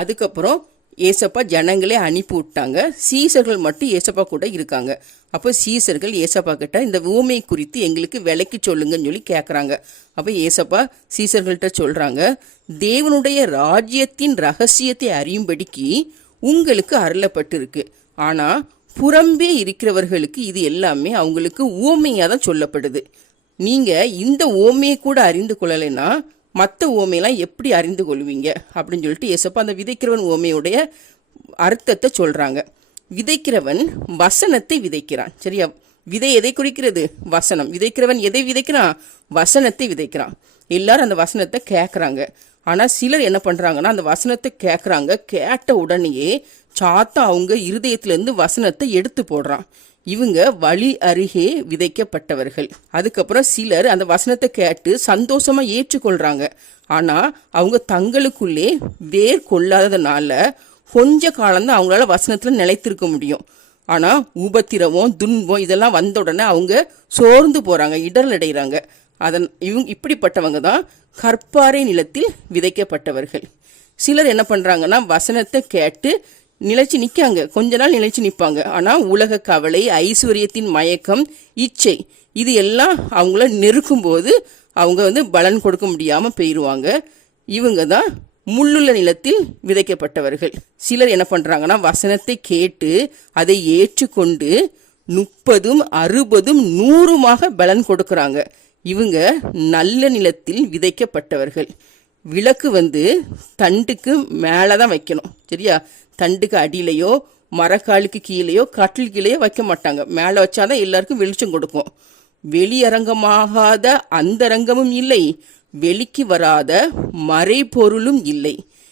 அதுக்கப்புறம் ஏசப்பா ஜனங்களே அனுப்பி விட்டாங்க. சீசர்கள் மட்டும் ஏசப்பா கூட இருக்காங்க. அப்போ சீசர்கள் ஏசப்பா கிட்ட இந்த ஊமை குறித்து எங்களுக்கு விலைக்கு சொல்லுங்கன்னு சொல்லி கேட்குறாங்க. அப்போ ஏசப்பா சீசர்கள்ட்ட சொல்கிறாங்க, தேவனுடைய ராஜ்யத்தின் ரகசியத்தை அறியும்படிக்கு உங்களுக்கு அருளப்பட்டிருக்கு. ஆனால் புறம்பே இருக்கிறவர்களுக்கு இது எல்லாமே அவங்களுக்கு ஊமையாக தான் சொல்லப்படுது. நீங்கள் இந்த ஊமையை கூட அறிந்து கொள்ளலைன்னா மற்ற ஓமையெல்லாம் எப்படி அறிந்து கொள்வீங்க அப்படின்னு சொல்லிட்டு ஏசப்பா அந்த விதைக்கிறவன் ஓமையுடைய அர்த்தத்தை சொல்கிறாங்க. விதைக்கிறவன் வசனத்தை விதைக்கிறான். சரியா? விதை எதை குறிக்கிறது? வசனம். விதைக்கிறவன் எதை விதைக்கிறான்? வசனத்தை விதைக்கிறான். எல்லாரும் அந்த வசனத்தை கேட்குறாங்க. ஆனால் சிலர் என்ன பண்ணுறாங்கன்னா அந்த வசனத்தை கேட்குறாங்க. கேட்ட உடனேயே சாத்தா அவங்க இருதயத்திலேருந்து வசனத்தை எடுத்து போடுறான். இவங்க வழி அருகே விதைக்கப்பட்டவர்கள். அதுக்கப்புறம் சிலர் அந்த வசனத்தை கேட்டு சந்தோஷமா ஏற்றுக்கொள்றாங்க. ஆனா அவங்க தங்களுக்குள்ளே வேர் கொள்ளாததுனால கொஞ்ச காலம்தான் அவங்களால வசனத்துல நிலைத்திருக்க முடியும். ஆனா உபத்திரவம் துன்பம் இதெல்லாம் வந்த உடனே அவங்க சோர்ந்து போறாங்க, இடர் அடைகிறாங்க. இவங்க இப்படிப்பட்டவங்க தான் கற்பாறை நிலத்தில் விதைக்கப்பட்டவர்கள். சிலர் என்ன பண்றாங்கன்னா வசனத்தை கேட்டு நிலைச்சு நிற்காங்க, கொஞ்ச நாள் நிலைச்சு நிற்பாங்க. ஆனால் உலக கவலை, ஐஸ்வர்யத்தின் மயக்கம், இச்சை இது எல்லாம் அவங்கள நெருக்கும் போது அவங்க பலன் கொடுக்க முடியாமல் போயிடுவாங்க. இவங்க தான் முள்ளுள்ள நிலத்தில் விதைக்கப்பட்டவர்கள். சிலர் என்ன பண்ணுறாங்கன்னா வசனத்தை கேட்டு அதை ஏற்றுக்கொண்டு 30, 60, 100 பலன் கொடுக்குறாங்க. இவங்க நல்ல நிலத்தில் விதைக்கப்பட்டவர்கள். விளக்கு தண்டுக்கு மேலே தான் வைக்கணும். சரியா? தண்டுக்கு அடியிலையோ மரக்காலுக்கு கீழேயோ கட்டில் கீழேயோ வைக்க மாட்டாங்க. மேலே வச்சாதான் எல்லாருக்கும் வெளிச்சம் கொடுக்கும். வெளியரங்கமாகாத அந்தரங்கமும் இல்லை, வெளிக்கு வராத மறைபொருளும் இல்லை.